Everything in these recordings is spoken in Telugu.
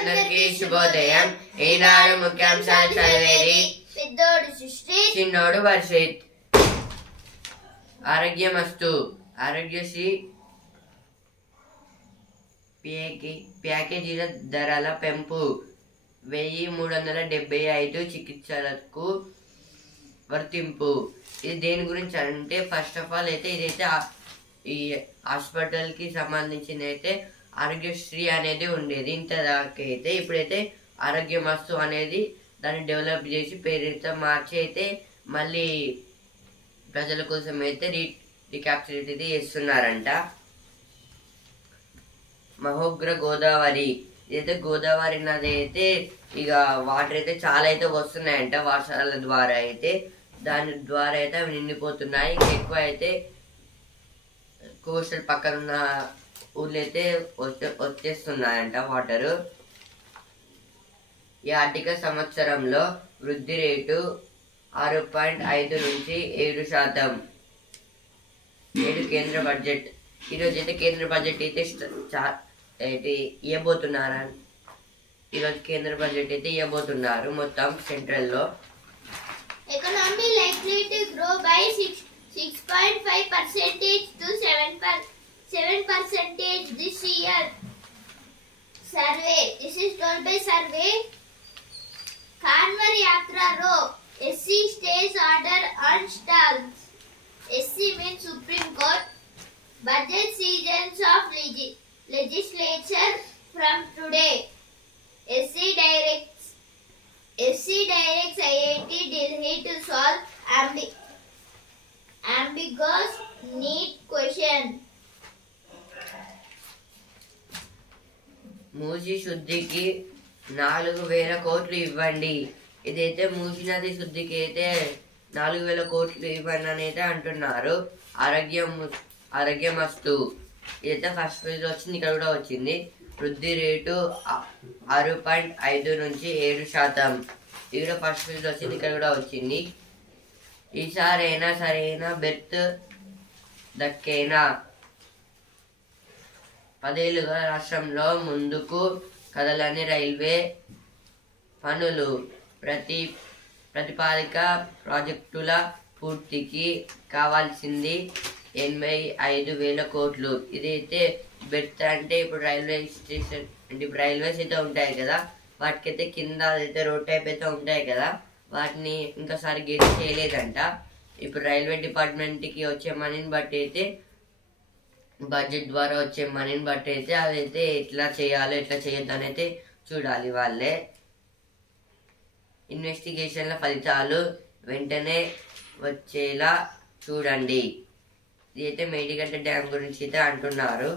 అందరికీ శుభోదయం. ఈనాడు ముఖ్యాంశాలు చదివేది పెద్దోడు సృష్టి, చిన్నోడు వర్షిత్. ఆరోగ్యమస్తు. ఆరోగ్యశ్రీ ప్యాకేజీల ధరల పెంపు 1375 చికిత్సలకు వర్తింపు. ఇది దేని గురించి అంటే ఫస్ట్ ఆఫ్ ఆల్ అయితే ఇదైతే ఈ హాస్పిటల్ కి సంబంధించిన అయితే ఆరోగ్యశ్రీ అనేది ఉండేది ఇంతదాకైతే. ఇప్పుడైతే ఆరోగ్యమస్తు అనేది దాన్ని డెవలప్ చేసి పేరుతో మార్చి అయితే మళ్ళీ ప్రజల కోసం అయితే రీక్యాప్చర్ అయితే చేస్తున్నారంట. మహోగ్ర గోదావరి, ఇదైతే గోదావరి నది అయితే ఇక వాటర్ అయితే చాలా అయితే వస్తున్నాయంట వర్షాల ద్వారా అయితే. దాని ద్వారా అయితే అవి నిండిపోతున్నాయి. ఎక్కువ అయితే కోస్టల్ పక్కన ఉన్న ఊళ్ళో అయితే వచ్చేస్తున్నాయంట వాటరు. ఈ ఆర్థిక సంవత్సరంలో వృద్ధి రేటు 6.5 నుంచి 7%. నేడు కేంద్ర బడ్జెట్. ఈరోజు అయితే కేంద్ర బడ్జెట్ అయితే ఇవ్వబోతున్నారు. ఈరోజు కేంద్ర బడ్జెట్ అయితే ఇవ్వబోతున్నారు మొత్తం సెంట్రల్ లో. economy likely to grow by 6.5% to 7% this year. Survey. This is told by survey. Kanwar Yatra Ro. SC stays order on stalls. SC means Supreme Court. Budget seasons of legislature from today. SC directs IIT Delhi to solve ambiguous NEET question. మూసి శుద్ధికి 4000 కోట్లు ఇవ్వండి. ఇదైతే మూసి నది శుద్ధికి అయితే 4000 కోట్లు ఇవ్వండి అని అయితే అంటున్నారు. ఆరోగ్యమస్తు. ఇదైతే ఫస్ట్ ఫేజ్ వచ్చింది, ఇక్కడ కూడా వచ్చింది. వృద్ధి రేటు 6.5 నుంచి 7%. ఇది కూడా ఫస్ట్ ఫేజ్ వచ్చింది, ఇక్కడ కూడా వచ్చింది. ఈసారి అయినా సరైన బెర్త్ దక్కేనా. 10 ఏళ్లుగా రాష్ట్రంలో ముందుకు కదలని రైల్వే పనులు. ప్రతిపాదిక ప్రాజెక్టుల పూర్తికి కావాల్సింది 85,000 కోట్లు. ఇదైతే బెర్త్ అంటే ఇప్పుడు రైల్వే స్టేషన్ అంటే ఇప్పుడు రైల్వేస్ అయితే ఉంటాయి కదా, వాటికైతే కింద అయితే రోడ్ టైప్ అయితే ఉంటాయి కదా, వాటిని ఇంకోసారి గేట్ చేయలేదంట. ఇప్పుడు రైల్వే డిపార్ట్మెంట్కి వచ్చే మనీని బట్టి అయితే బడ్జెట్ ద్వారా వచ్చే మనీని బట్టి అయితే అదైతే ఎట్లా చేయాలో ఎట్లా చేయొద్దు అని అయితే చూడాలి వాళ్ళే. ఇన్వెస్టిగేషన్ల ఫలితాలు వెంటనే వచ్చేలా చూడండి. ఇదైతే మేడిగడ్డ డ్యామ్ గురించి అయితే అంటున్నారు.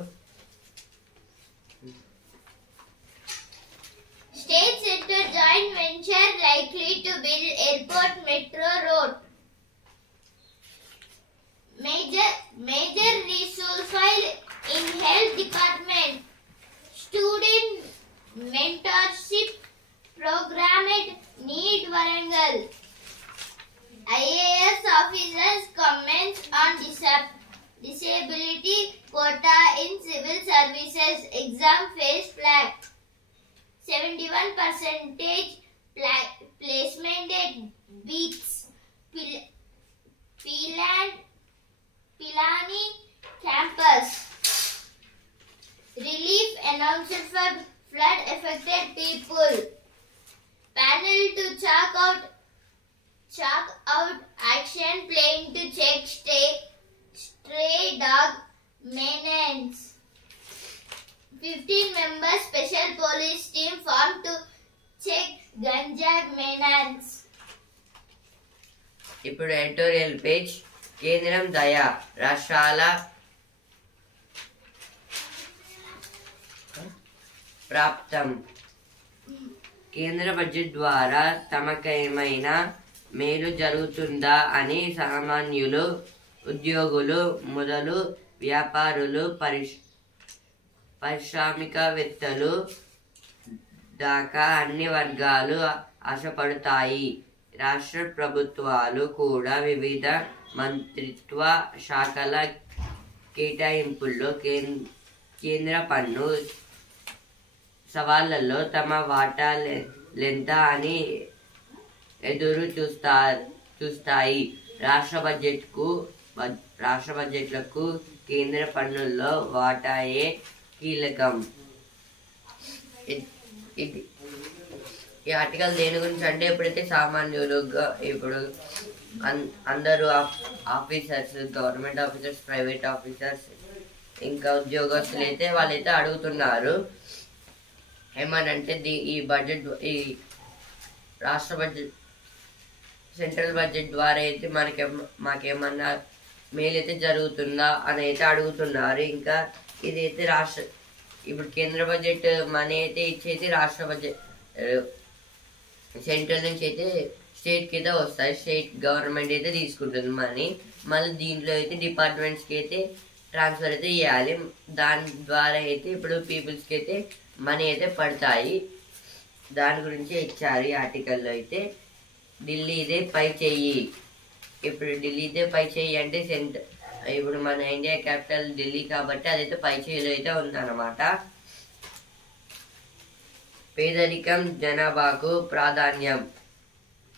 State Center joint venture likely to build airport metro road. Major reshuffle in health department. Student mentorship program at NEET Warangal. IAS officers comments on disability quota in civil services. Exam face flag. 71% placement at Beats Pilani campus. Relief announced for flood affected people. Panel to chalk out action plan to check stray dog maintenance. 15-member special police team formed to check ganja maintenance. ఇప్పుడు ఎడిటోరియల్ పేజ్. కేంద్రం దయ. రాష్ట్రాల ప్రాప్తం. కేంద్ర బడ్జెట్ ద్వారా తమకేమైనా మేలు జరుగుతుందా అని సామాన్యులు, ఉద్యోగులు మొదలు వ్యాపారులు, పారిశ్రామికవేత్తలు దాకా అన్ని వర్గాలు ఆశపడతాయి. రాష్ట్ర ప్రభుత్వాలు కూడా వివిధ మంత్రిత్వ శాఖల కేటాయింపుల్లో కేంద్ర పన్ను సవాళ్లలో తమ వాటాలెంత అని ఎదురు చూస్తాయి. రాష్ట్ర బడ్జెట్లకు కేంద్ర పన్నుల్లో వాటాయే కీలకం. ఈ ఆర్టికల్ దేని గురించి అంటే ఎప్పుడైతే సామాన్యులుగా ఇప్పుడు అందరూ officers, government officers, private officers, ఇంకా ఉద్యోగస్తులు అయితే వాళ్ళైతే అడుగుతున్నారు ఏమనంటే ఈ రాష్ట్ర బడ్జెట్, సెంట్రల్ బడ్జెట్ ద్వారా అయితే మాకేమన్నా మేలైతే జరుగుతుందా అని అయితే అడుగుతున్నారు. ఇంకా ఇదైతే ఇప్పుడు కేంద్ర బడ్జెట్ మనీ అయితే ఇచ్చేది రాష్ట్ర బడ్జెట్ సెంట్రల్ నుంచి అయితే స్టేట్కి అయితే వస్తాయి. స్టేట్ గవర్నమెంట్ అయితే తీసుకుంటుంది మనీ. మళ్ళీ దీంట్లో అయితే డిపార్ట్మెంట్స్కి అయితే ట్రాన్స్ఫర్ అయితే చేయాలి. దాని ద్వారా అయితే ఇప్పుడు పీపుల్స్కి అయితే మనీ అయితే పడతాయి. దాని గురించి ఇచ్చారు ఈ ఆర్టికల్లో అయితే. ఢిల్లీదే పై చెయ్యి. ఇప్పుడు ఢిల్లీదే పై చెయ్యి అంటే ఇప్పుడు మన ఇండియా క్యాపిటల్ ఢిల్లీ కాబట్టి అదైతే పై చెయ్యిలో అయితే ఉందన్నమాట. పేదరికం జనాభాకు ప్రాధాన్యం,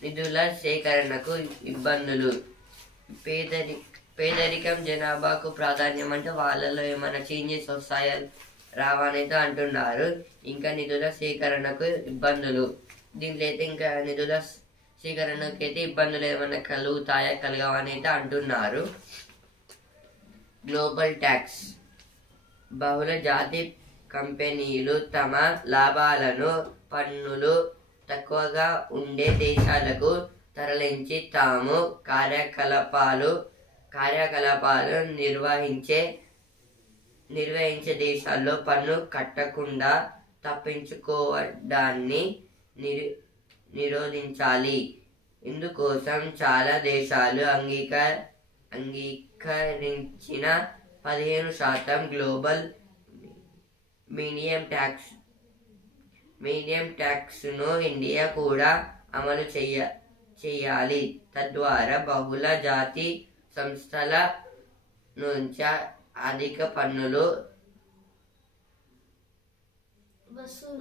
నిధుల సేకరణకు ఇబ్బందులు. పేదరికం జనాభాకు ప్రాధాన్యం అంటే వాళ్ళలో ఏమైనా చేంజెస్ వస్తాయా రావనైతే అంటున్నారు. ఇంకా నిధుల సేకరణకు ఇబ్బందులు. దీంట్లో అయితే ఇంకా నిధుల సేకరణకు అయితే ఇబ్బందులు ఏమైనా కలగవని అయితే అంటున్నారు. Global tax. బహుళ జాతి కంపెనీలు తమ లాభాలను పన్నులు తక్కువగా ఉండే దేశాలకు తరలించి తాము కార్యకలాపాలు నిర్వహించే దేశాల్లో పన్ను కట్టకుండా తప్పించుకోవడాన్ని నిరోధించాలి. ఇందుకోసం చాలా దేశాలు అంగీకరించిన 15% గ్లోబల్ మీడియం ట్యాక్స్ ను ఇండియా కూడా అమలు చేయాలి. తద్వారా బహుళ జాతి సంస్థల నుంచి అధిక పన్నులు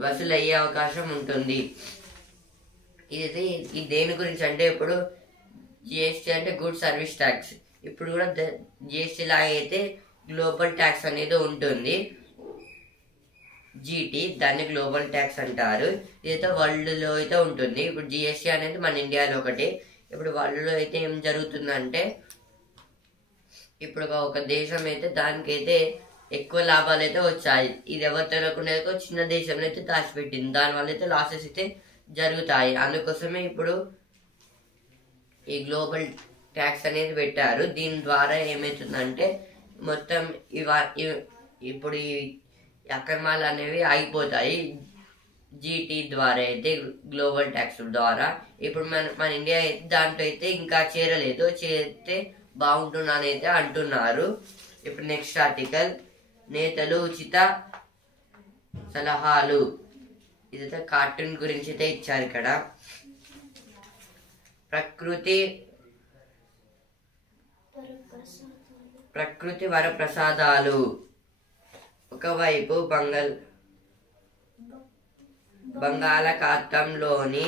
వసూలయ్యే అవకాశం ఉంటుంది. ఇది దేని గురించి అంటే ఇప్పుడు జిఎస్టీ అంటే గుడ్ సర్వీస్ ట్యాక్స్. ఇప్పుడు కూడా జిఎస్టీ లాగా అయితే గ్లోబల్ ట్యాక్స్ అనేది ఉంటుంది. జీటీ దాన్ని గ్లోబల్ ట్యాక్స్ అంటారు. ఇదైతే వరల్డ్ లో అయితే ఉంటుంది. ఇప్పుడు జిఎస్టీ అనేది మన ఇండియాలో ఒకటి. ఇప్పుడు వరల్డ్ లో అయితే ఏం జరుగుతుందంటే ఇప్పుడు ఒక దేశం అయితే దానికైతే ఎక్కువ లాభాలు అయితే వచ్చాయి. ఇది ఎవరు తెలియకుండా చిన్న దేశంలో అయితే దాచిపెట్టింది. దానివల్ల అయితే లాసెస్ అయితే జరుగుతాయి. అందుకోసమే ఇప్పుడు ఈ గ్లోబల్ ట్యాక్స్ అనేది పెట్టారు. దీని ద్వారా ఏమవుతుందంటే మొత్తం ఇప్పుడు ఈ అక్రమాలు అనేవి ఆగిపోతాయి జీటీ ద్వారా అయితే, గ్లోబల్ ట్యాక్స్ ద్వారా. ఇప్పుడు మన ఇండియా అయితే దాంట్లో అయితే ఇంకా చేరలేదు. చేరితే బాగుంటుందని అయితే అంటున్నారు. ఇప్పుడు నెక్స్ట్ ఆర్టికల్, నేతలు ఉచిత సలహాలు. ఇదైతే కార్టూన్ గురించి అయితే ఇచ్చారు ఇక్కడ. ప్రకృతి వరప్రసాదాలు. ఒకవైపు బంగాళాఖాతంలోని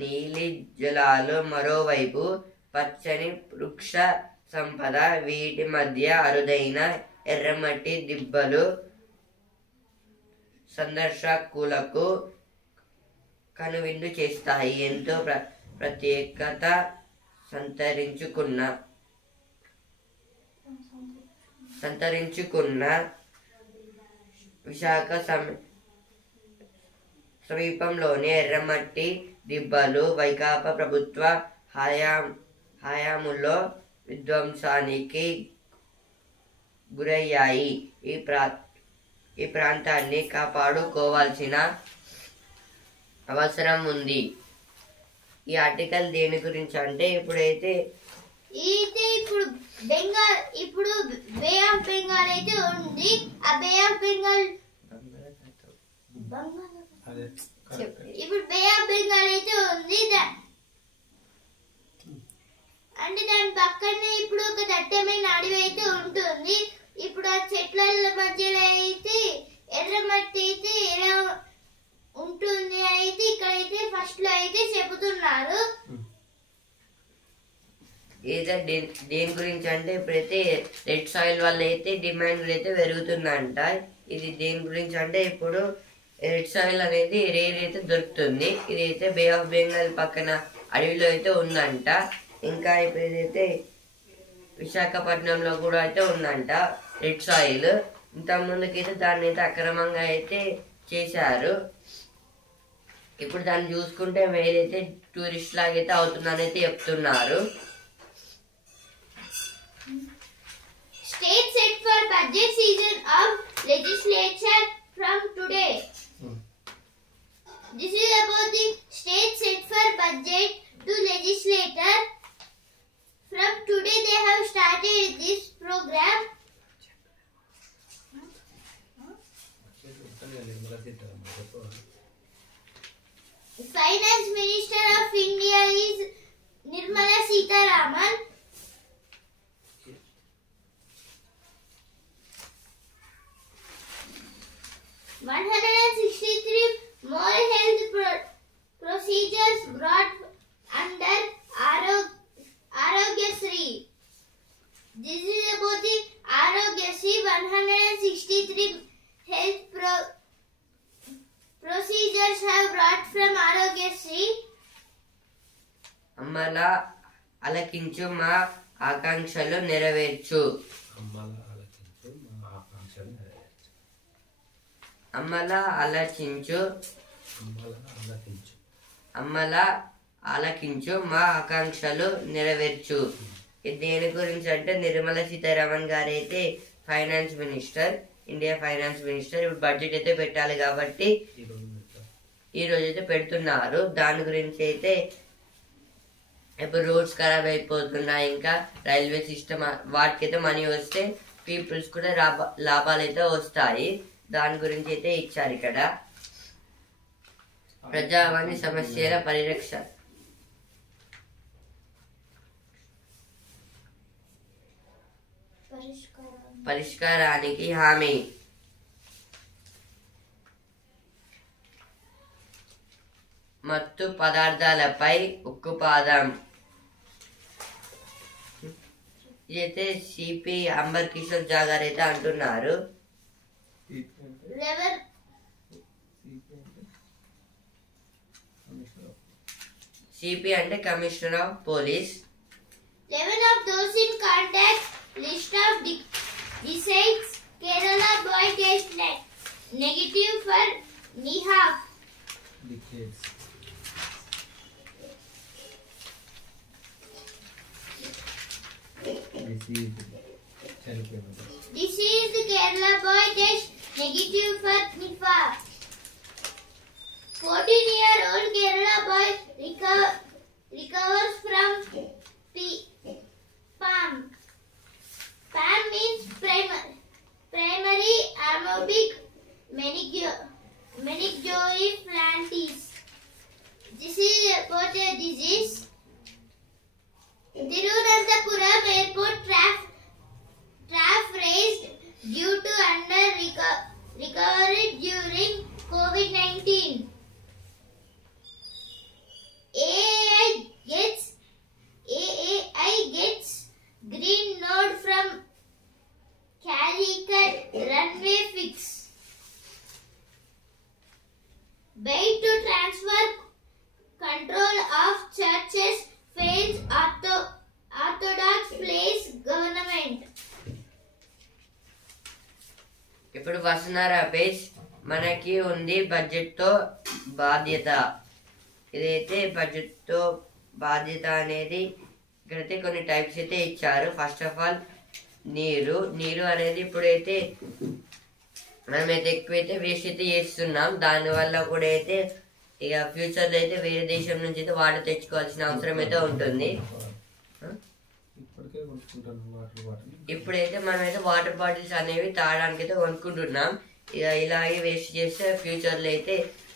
నీలి జలాలు, మరోవైపు పచ్చని వృక్ష సంపద. వీటి మధ్య అరుదైన ఎర్రమట్టి దిబ్బలు సందర్శకులకు కనువిందు చేస్తాయి. ఎంతో ప్రత్యేకత సంతరించుకున్న విశాఖ సమీపంలోని ఎర్రమట్టి దిబ్బలు వైకాపా ప్రభుత్వ హయాంలో విధ్వంసానికి గురయ్యాయి. ఈ ప్రాంతాన్ని కాపాడుకోవాల్సిన అవసరం ఉంది. ఈ ఆర్టికల్ దేని గురించి అంటే ఇప్పుడు బే ఆఫ్ బెంగాల్ అయితే ఉంది. ఆ బే ఆఫ్ బెంగాల్ ఇప్పుడు బే ఆఫ్ బెంగాల్ అయితే ఉంది. అంటే దాని పక్కనే ఇప్పుడు ఒక దట్టమైన అడవి అయితే ఉంటుంది. ఇప్పుడు ఆ చెట్ల మధ్యలో అయితే ఎర్రమట్టి అయితే చెప్తున్నారు. ఏదో దేని గురించి అంటే ఇప్పుడైతే రెడ్ సాయిల్ వల్ల అయితే డిమాండ్ కూడా అయితే పెరుగుతుందంట. ఇది దేని గురించి అంటే ఇప్పుడు రెడ్ సాయిల్ అనేది రేర్ అయితే దొరుకుతుంది. ఇది అయితే బే ఆఫ్ బెంగాల్ పక్కన అడవిలో అయితే ఉందంట. ఇంకా ఇప్పుడు ఇదైతే విశాఖపట్నంలో కూడా అయితే ఉందంట రెడ్ సాయిల్. ఇంత ముందుకైతే దాన్ని అయితే అక్రమంగా అయితే చేశారు. ఇప్పుడు దాన్ని చూసుకుంటే వేరైతే టూరిస్ట్ లాగైతే అవుతుందని అయితే చెప్తున్నారు. State set for budget season of legislature from today. This is about the state set for budget to legislator. From today they have started this program. Finance Minister of India is Nirmala Sitharaman. One hundred and 63 more health procedures brought under Arogyasri. This is about the Arogyasri. 163 health procedures have brought from Arogyasri. అమ్మల అలకించు మా ఆకాంక్షలు నెరవేర్చు. అమ్మల ఆలకించు అమ్మల ఆలకించు మా ఆకాంక్షలు నెరవేర్చు. ఇది దేని గురించి అంటే నిర్మలా సీతారామన్ గారు అయితే finance minister, India finance minister. ఇప్పుడు బడ్జెట్ అయితే పెట్టాలి కాబట్టి ఈ రోజు అయితే పెడుతున్నారు. దాని గురించి అయితే ఇప్పుడు రోడ్స్ ఖరాబ్ అయిపోతున్నాయి, ఇంకా రైల్వే సిస్టమ్ వాటికైతే మనీ వస్తే పీపుల్స్ కూడా లాభాలు అయితే వస్తాయి. దాని గురించి అయితే ఇచ్చారు ఇక్కడ. ప్రజావాణి సమస్యల పరిష్కారానికి హామీ. మత్తు పదార్థాలపై ఉక్కుపాదం. ఇదైతే సిపి అంబర్ కిషోర్ జా గారు అయితే అంటున్నారు. సిపి అంటే commissioner of police. 11 of those in contact list of decides Kerala boy test negative for NIHAP. This is the Kerala boy test negative for NIHAP. 14-year-old Kerala boy recovers from PAM. PAM means primary amoebic meningoencephalomyelitis. This is about a disease. Thiruvananthapuram Airport tariff raised due to under recovery during COVID-19. AAI gets green node from Calicut runway fix. Bid to transfer control of churches fails Orthodox place government. ఇప్పుడు వస్తున్నారు పేజ్. మనకి ఉంది బడ్జెట్ తో బాధ్యత. ఇదైతే బడ్జెట్ తో బాధ్యత అనేది ఇక్కడైతే కొన్ని టైప్స్ అయితే ఇచ్చారు. ఫస్ట్ ఆఫ్ ఆల్ నీరు అనేది ఇప్పుడైతే మనమైతే ఎక్కువైతే వేస్ట్ అయితే చేస్తున్నాం. దానివల్ల కూడా అయితే ఇక ఫ్యూచర్లో అయితే వేరే దేశం నుంచి అయితే వాటర్ తెచ్చుకోవాల్సిన అవసరం అయితే ఉంటుంది. ఇప్పుడైతే మనమైతే వాటర్ బాటిల్స్ అనేవి తాగడానికి అయితే కొనుక్కుంటున్నాం. ఇక ఇలాగే వేస్ట్ చేస్తే ఫ్యూచర్లో అయితే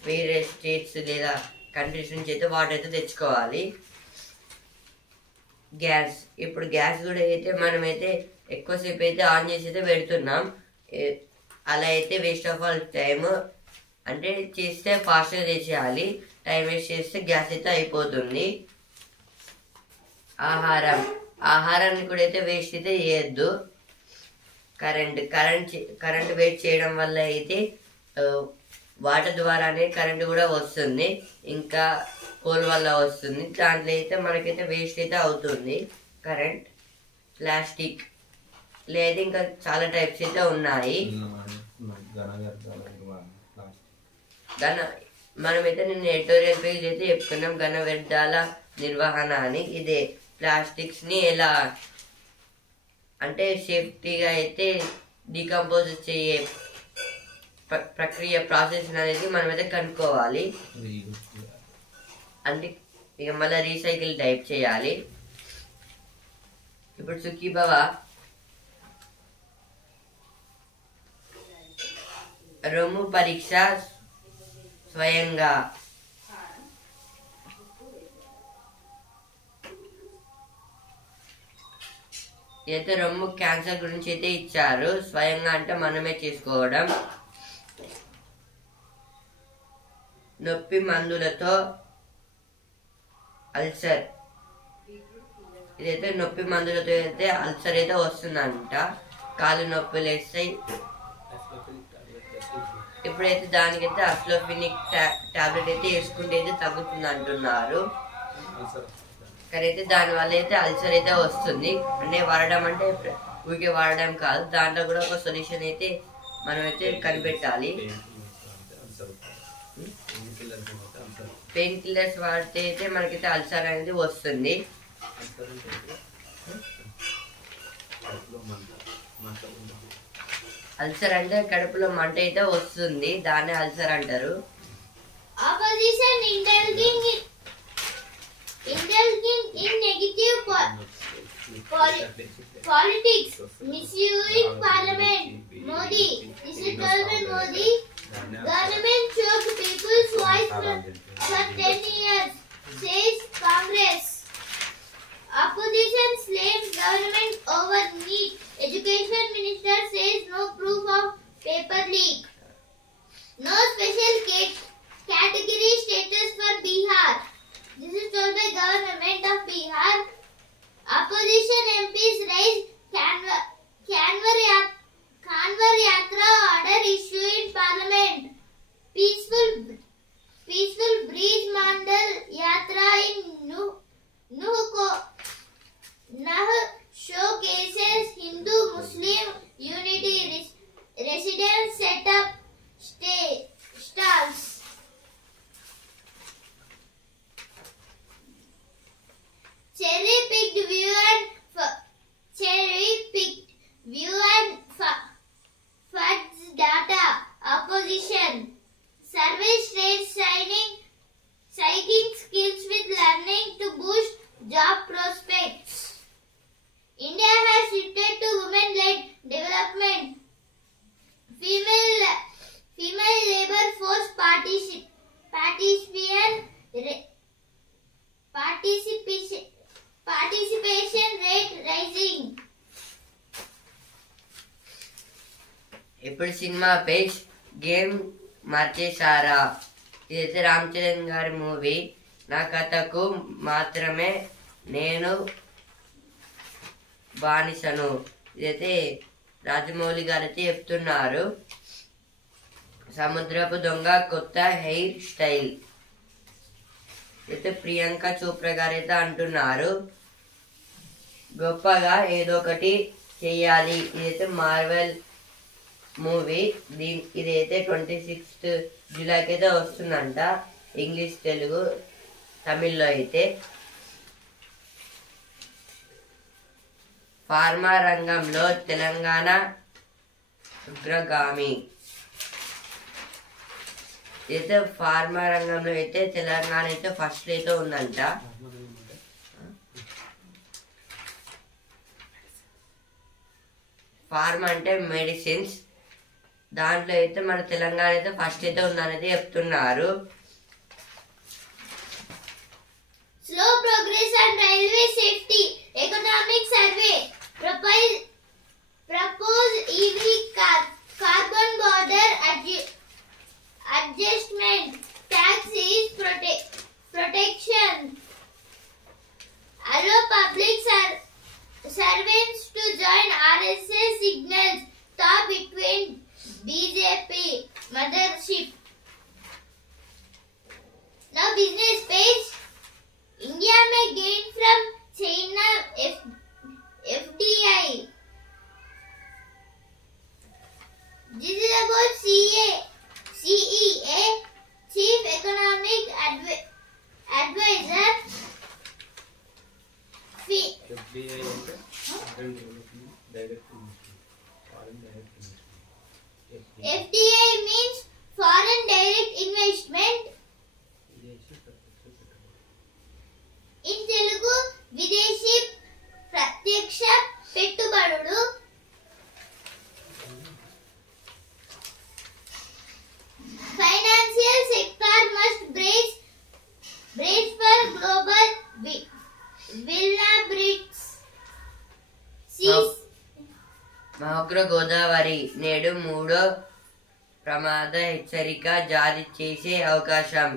వేరే స్టేట్స్ లేదా కంట్రీస్ నుంచి అయితే వాటర్ అయితే తెచ్చుకోవాలి. గ్యాస్, ఇప్పుడు గ్యాస్ కూడా అయితే మనమైతే ఎక్కువసేపు అయితే ఆన్ చేసి అయితే పెడుతున్నాం. అలా అయితే వేస్ట్ ఆఫ్ ఆల్ టైమ్ అంటే చేస్తే ఫాస్ట్గా చేసేయాలి, టైం వేస్ట్ చేస్తే గ్యాస్ అయితే అయిపోతుంది. ఆహారాన్ని కూడా అయితే వేస్ట్ అయితే చేయొద్దు. కరెంట్ వేస్ట్ చేయడం వల్ల అయితే వాటర్ ద్వారానే కరెంట్ కూడా వస్తుంది, ఇంకా కోల్ వల్ల వస్తుంది. దాంట్లో అయితే మనకైతే వేస్ట్ అయితే అవుతుంది కరెంట్. ప్లాస్టిక్ లేదా ఇంకా చాలా టైప్స్ అయితే ఉన్నాయి. మనమైతే నిన్న ఎడిటోరియల్ పేజ్ అయితే చెప్పుకున్నాం ఘన వ్యర్థాల నిర్వహణ అని. ఇదే ప్లాస్టిక్స్ ని ఎలా అంటే సేఫ్టీగా అయితే డీకంపోజ్ చేయే ప్రాసెస్ అనేది మనమైతే కనుక్కోవాలి. అంటే ఇక మళ్ళీ రీసైకిల్ టైప్ చేయాలి. ఇప్పుడు సుఖీభవ రొమ్ము పరీక్ష స్వయంగా. అయితే రొమ్ము క్యాన్సర్ గురించి అయితే ఇచ్చారు. స్వయంగా అంటే మనమే చేసుకోవడం. నొప్పి మందులతో అల్సర్. ఇదైతే నొప్పి మందులతో అయితే అల్సర్ అయితే వస్తుందంట, కాళ్ళు నొప్పులు వేస్తాయి. ఇప్పుడైతే దానికైతే అస్లోఫినిక్ టాబ్లెట్ అయితే వేసుకుంటే అయితే తగ్గుతుంది అంటున్నారు. కానీ అయితే దానివల్ల అయితే అల్సర్ అయితే వస్తుంది. అంటే వాడడం అంటే ఊరికే వాడడం కాదు, దాంట్లో కూడా ఒక సొల్యూషన్ అయితే మనం అయితే కనిపెట్టాలి. పెయిన్ కిల్లర్స్ వాడితే అయితే మనకైతే అల్సర్ అనేది వస్తుంది. అల్సర్ అంటే కడుపులో మంట అయితే వస్తుంది, దాన్ని అల్సర్ అంటారు. Opposition indulging in negative politics, misusing parliament. Modi, this is Government Modi. Government choked people's voice for 10 years, says Congress. Opposition slaves government over NEET. Education Minister says no proof of paper leak. No special category status for Bihar. This is told by Government of Bihar. Opposition MPs raised Kanwar Yatra order issue in Parliament. Peaceful Breeze Mandal Yatra in Nuh showcases Hindu-Muslim unity. Residents set up stalls. Cherry-picked view and FUD's data. Opposition survey states citing skills with learning to boost job prospects. India has shifted to women-led development. Female labor force participation rate rising. ఇప్పుడు సినిమా పేజ్ గేమ్ మార్చేశారా. ఇదైతే రామ్ చరణ్ గారి మూవీ. నా కథకు మాత్రమే నేను బానిసను. ఇదైతే రాజమౌళి గారు అయితే చెప్తున్నారు. సముద్రపు దొంగ కొత్త హెయిర్ స్టైల్ అయితే ప్రియాంక చోప్రా గారు అయితే అంటున్నారు. గొప్పగా ఏదో ఒకటి చెయ్యాలి. ఇదైతే మార్వెల్ మూవీ. ఇదైతే 26th జూలైకి అయితే వస్తుందంట. ఇంగ్లీష్, తెలుగు, తమిళ్లో అయితే. ఫార్మా రంగంలో తెలంగాణ అగ్రగామి. అయితే ఫార్మా రంగంలో అయితే తెలంగాణ అయితే ఫస్ట్ అయితే ఉందంట. ఫార్మా అంటే మెడిసిన్స్, దాంట్లో అయితే మన తెలంగాణ అయితే ఫస్ట్ అయితే ఉందనేది చెప్తున్నారు. Slow progress on railway safety. Economic survey. Propose EV carbon border adjustment. Tax is protection. Allow public servants to join RSS signals. Top between BJP mothership. Now business page. India may gain from China FDI. This is about CEA, Chief Economic Advisor. FDI అంటే Foreign Direct Investment. FDI means Foreign Direct Investment. In Telugu, విదేశీ ప్రత్యక్ష పెట్టుబడులు. Financial sector must brace for global vulnerabilities. మహాగ్ర Godavari నేడు 3వ ప్రమాద హెచ్చరిక జారీ చేసే అవకాశం.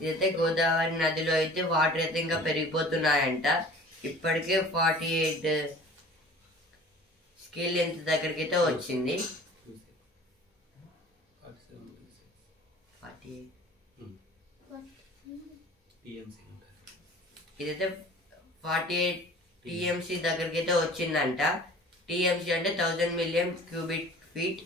ఇదైతే గోదావరి నదిలో అయితే వాటర్ అయితే ఇంకా పెరిగిపోతున్నాయంట. ఇప్పటికే 48 స్కేల్ ఎంత దగ్గరికి అయితే వచ్చింది. ఇదైతే 48 TMC దగ్గరికి అయితే వచ్చిందంట. TMC అంటే 1000 మిలియన్ క్యూబిక్ ఫీట్.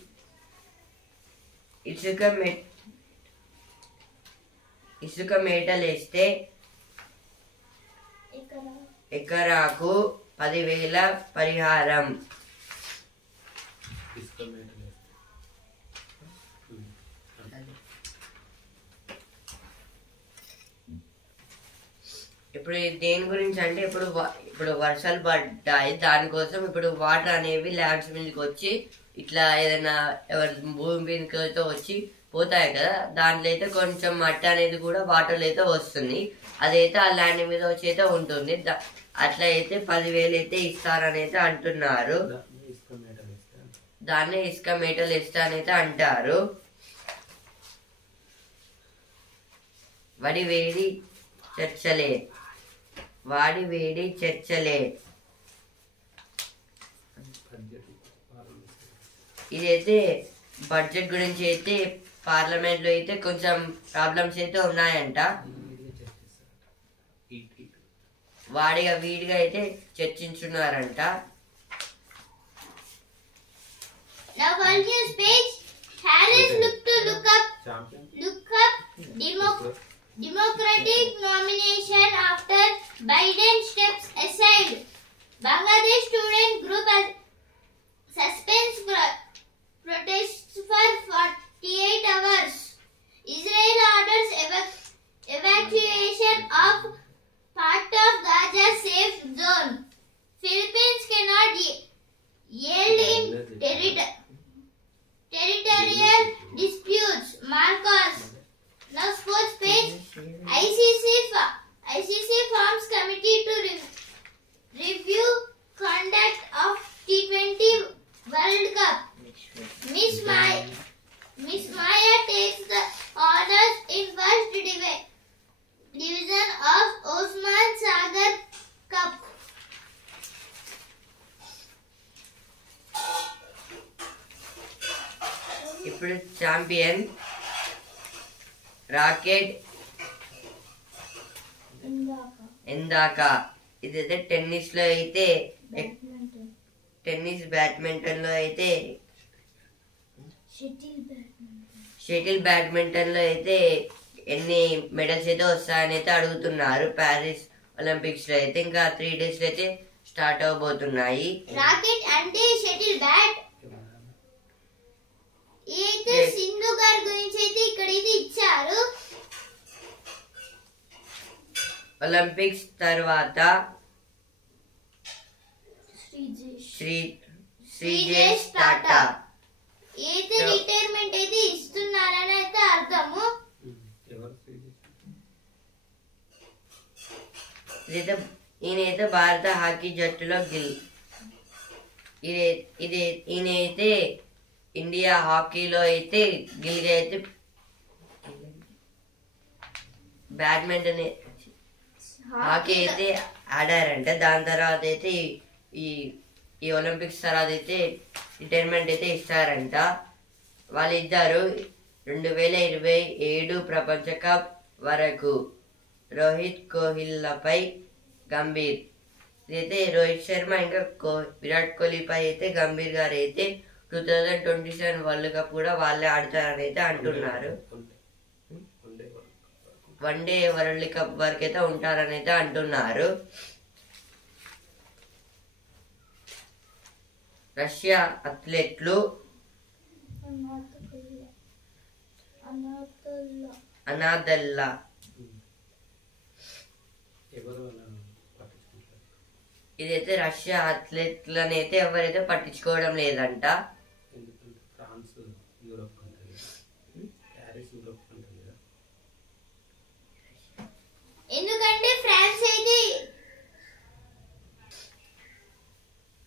ఇసుక మేటలు వేస్తే ఎకరాకు 10,000 పరిహారం. ఇప్పుడు దేని గురించి అంటే ఇప్పుడు వర్షాలు పడ్డాయి, దానికోసం ఇప్పుడు వాటర్ అనేవి ల్యాండ్స్ మీదకి వచ్చి ఇట్లా ఏదైనా ఎవరి భూమి మీదకి అయితే వచ్చి పోతాయి కదా, దాంట్లో అయితే కొంచెం మట్టి అనేది కూడా వాటర్ అయితే వస్తుంది. అదైతే ఆ ల్యాండ్ మీద వచ్చి అయితే ఉంటుంది. అట్లా అయితే 10,000 అయితే ఇస్తారని అయితే అంటున్నారు. దాన్నే ఇసుక మేటలు ఇస్తా అని అయితే అంటారు. వాడి వేడి చర్చలే. ఇదైతే బడ్జెట్ గురించి అయితే పార్లమెంట్ లో అయితే కొంచెం ప్రాబ్లమ్స్ అయితే ఉన్నాయంట. వీడిగా అయితే చర్చించున్నారంట. Now on his page, Harris look up Democratic nomination after Biden steps aside. Bangladesh student group suspends protests for 48 hours. Israel orders evacuation of part of Gaza safe zone. Philippines cannot yield in territorial disputes. Marcos. Now sports page. ICC forms committee to review conduct of T20 World Cup. Miss Maya takes the honors in first division of Osman Sagar Cup. ఇప్పుడు ఛాంపియన్ రాకెట్ ఇందాక ఇదైతే టెన్నిస్ లో అయితే బ్యాడ్మింటన్ లో అయితే షటిల్ బ్యాడ్మింటన్ లో అయితే ఎన్ని మెడల్స్ అయితే వస్తాయని అయితే అడుగుతున్నారు. ప్యారిస్ ఒలింపిక్స్ లో అయితే ఇంకా 3 days లో అయితే స్టార్ట్ అవబోతున్నాయి. రాకెట్ అంటే షటిల్ బ్యాట్. అయితే సింధు గారి గురించి అయితే ఇక్కడ ఇది ఇచ్చారు. ఒలింపిక్స్ తర్వాత శ్రీజేష్ టాటా అయితే రిటైర్మెంట్ అయితే ఇస్తున్నారని అయితే అర్థము. ఈయనైతే భారత హాకీ జట్టులో ఈయనైతే ఇండియా హాకీలో అయితే బ్యాడ్మింటన్ హాకీ అయితే ఆడారంట. దాని తర్వాత అయితే ఈ ఈ ఒలింపిక్స్ తర్వాత అయితే రిటైర్మెంట్ అయితే ఇస్తారంట. వాళ్ళిద్దరు 2027 ప్రపంచ కప్ వరకు రోహిత్ కోహ్లీలపై గంభీర్ అయితే రోహిత్ శర్మ ఇంకా విరాట్ కోహ్లీపై అయితే గంభీర్ గారు అయితే 2027 వరల్డ్ కప్ కూడా వాళ్ళే ఆడతారని అయితే అంటున్నారు. వన్డే వరల్డ్ కప్ వరకు అయితే ఉంటారని అయితే అంటున్నారు. రష్యా అథ్లెట్లు అనాథల్లా ఇదైతే రష్యా అథ్లెట్లని అయితే ఎవరైతే పట్టించుకోవడం లేదంట. ఎందుకంటే ఫ్రాన్స్ అయితే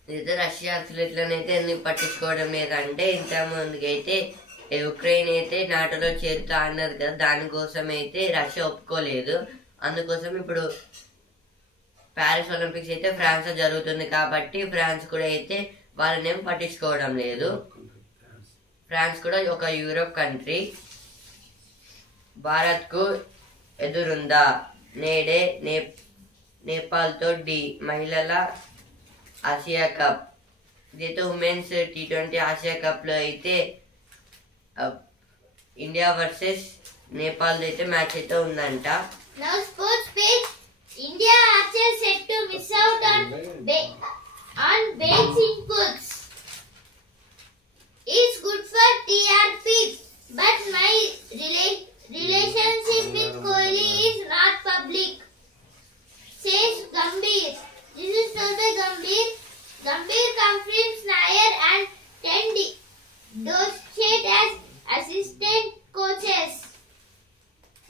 ఇదైతే రష్యా అథ్లెట్లను అయితే ఎందుకు పట్టించుకోవడం లేదంటే ఇంత ముందుకైతే ఉక్రెయిన్ అయితే నాటోలో చేరుతా అన్నారు కదా, దానికోసం అయితే రష్యా ఒప్పుకోలేదు. అందుకోసం ఇప్పుడు ప్యారిస్ ఒలింపిక్స్ అయితే ఫ్రాన్స్ లో జరుగుతుంది కాబట్టి ఫ్రాన్స్ కూడా అయితే వాళ్ళనేం పట్టించుకోవడం లేదు. ఫ్రాన్స్ కూడా ఒక యూరోప్ కంట్రీ. భారత్ కు ఎదురుందా నేడే నేపాల్ తో మహిళల ఆసియా కప్. ఇదైతే ఉమెన్స్ T20 ఆసియా కప్ లో అయితే ఇండియా వర్సెస్ నేపాల్ అయితే మ్యాచ్ అయితే ఉందంట. Now sports page. India archers set to miss out on Bates inputs. It's good for TRP, but my relationship with Kohli is not public, says Gambhir. This is told by Gambhir. Gambhir confirms Nair and 10 Doschet as assistant coaches.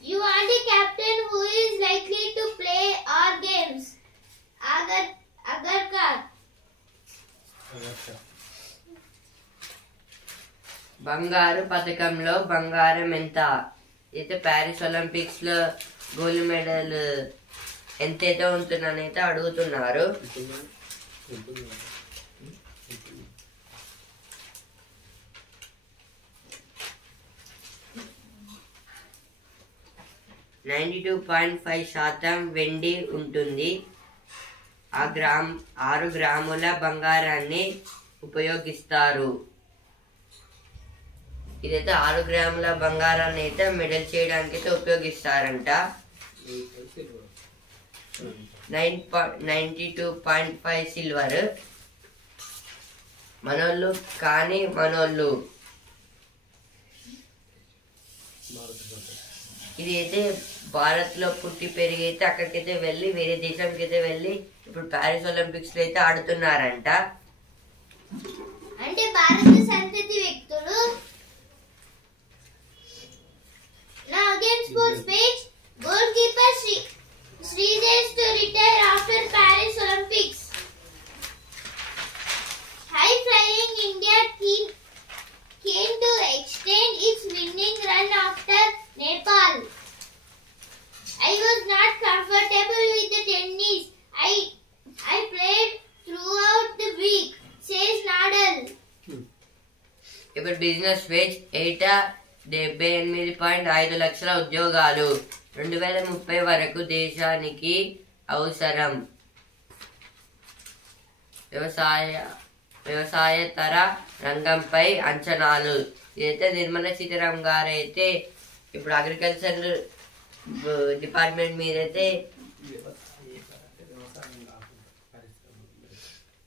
You are the captain who is likely to play our games. Agarkar. బంగారు పథకంలో బంగారం ఎంత? అయితే ప్యారిస్ ఒలింపిక్స్ లో గోల్డ్ మెడల్ ఎంతైతే ఉంటుందని అయితే అడుగుతున్నారు. %92.5 వెండి ఉంటుంది. 6 గ్రాముల బంగారాన్ని ఉపయోగిస్తారు. ఇదైతే 6 గ్రాముల బంగారాన్ని అయితే మెడల్ చేయడానికి అయితే ఉపయోగిస్తారంట. 92.5 సిల్వర్. మనోళ్ళు కానీ మనోళ్ళు ఇది అయితే భారత్ లో పుట్టి పెరిగి అయితే అక్కడికైతే వెళ్ళి వేరే దేశంకి అయితే వెళ్ళి ఇప్పుడు ప్యారిస్ ఒలింపిక్స్ లో అయితే ఆడుతున్నారంట. అంటే భారత సంతతి వ్యక్తులు. Now again sports page. Goalkeeper Sridesh to retire after Paris Olympics. High flying India team came to extend its winning run after Nepal. I was not comfortable with the tennis. I played throughout the week, says Nadal. ఇప్పుడు బిజినెస్ పేజ్ ఏటా 78.5 లక్షల ఉద్యోగాలు 2030 వరకు దేశానికి అవసరం. వ్యవసాయేతర రంగంపై అంచనాలు. ఇదైతే నిర్మలా సీతారామన్ గారు అయితే ఇప్పుడు అగ్రికల్చర్ డిపార్ట్మెంట్ మీద అయితే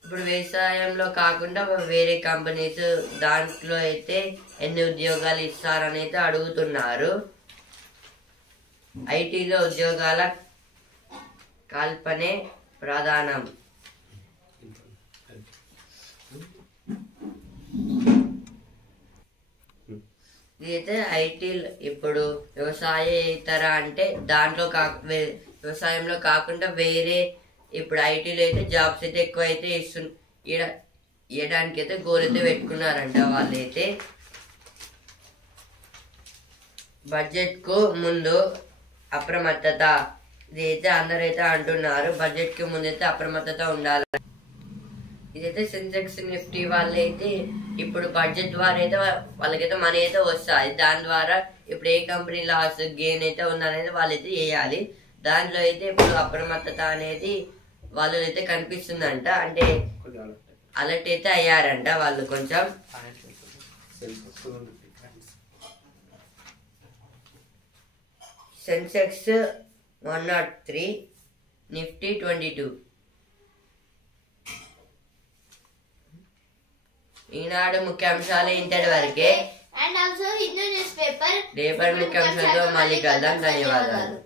ఇప్పుడు వ్యవసాయంలో కాకుండా వేరే కంపెనీస్ దాంట్లో అయితే ఎన్ని ఉద్యోగాలు ఇస్తారని అయితే అడుగుతున్నారు. ఐటీలో ఉద్యోగాల కల్పనే ప్రధానం. ఇదైతే ఐటీ ఇప్పుడు వ్యవసాయేతర అంటే దాంట్లో వ్యవసాయంలో కాకుండా వేరే ఇప్పుడు ఐటీలో అయితే జాబ్స్ అయితే ఎక్కువ అయితే ఇవ్వడానికి అయితే గోల్ అయితే పెట్టుకున్నారంట వాళ్ళైతే. బడ్జెట్ కు ముందు అప్రమత్తత. ఇదైతే అందరైతే అంటున్నారు బడ్జెట్ కి ముందైతే అప్రమత్తత ఉండాలి. ఇదైతే సెన్సెక్స్ నిఫ్టీ వాళ్ళైతే ఇప్పుడు బడ్జెట్ ద్వారా అయితే వాళ్ళకైతే మనీ అయితే వస్తాయి. దాని ద్వారా ఇప్పుడు ఏ కంపెనీ లాస్ గెయిన్ అయితే ఉందనేది వాళ్ళైతే వేయాలి. దాంట్లో అయితే ఇప్పుడు అప్రమత్తత అనేది వాళ్ళు అయితే కనిపిస్తుందంట. అంటే అలర్ట్ అయితే అయ్యారంట వాళ్ళు కొంచెం. సెన్సెక్స్ 103, నిఫ్టీ 22. ఈనాడు ముఖ్యాంశాలు ఇంతటి వరకే. And also Hindu newspaper. రేపటి ముఖ్యాంశాలతో మళ్ళీ కలుద్దాం. ధన్యవాదాలు.